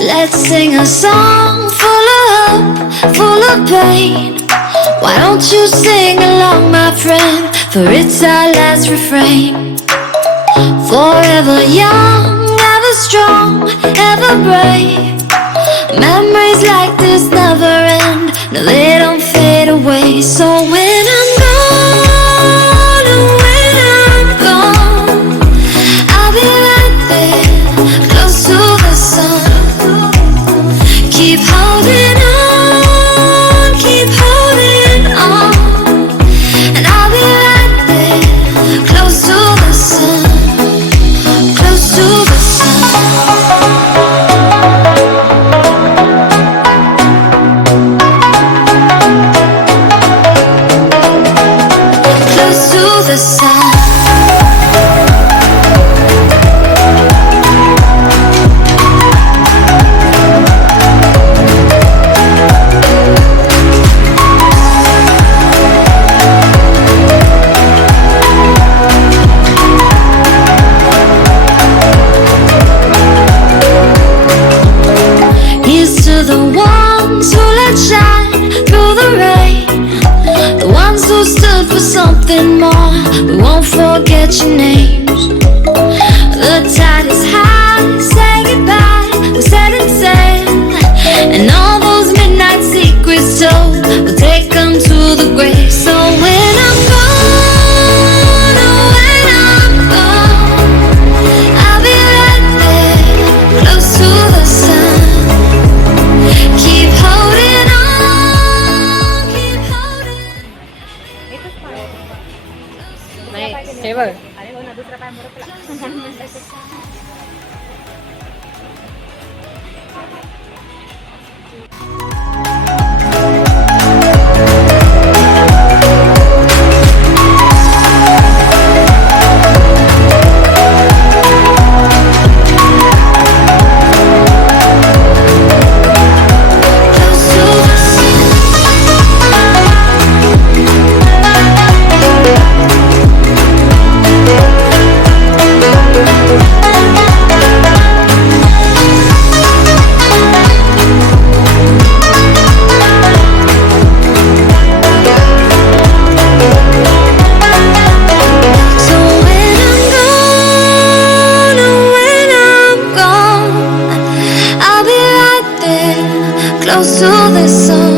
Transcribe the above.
Let's sing a song full of hope, full of pain. Why don't you sing along, my friend? For it's our last refrain. Forever young, ever strong, ever brave. Memories like this never end. No, they don't fade away. So when I'm gone, and when I'm gone, I'll be right there, close to the sun. Keep holding on, keep holding on, and I'll be right there, close to the sun, close to the sun. Close to the sun. Here's to the ones who let shine through the rain, the ones who stood for something more. We won't forget your names. The tide is high, say goodbye, we're setting sail, and all those midnight secrets told, we'll take them to the grave. So when I'm gone, oh when I'm gone, I'll be right there, close to the sun. Keep holding on, keep holding on. नाही हे बघ Close to the sun. So when I'm gone, oh when I'm gone, I'll be right there, close to the sun.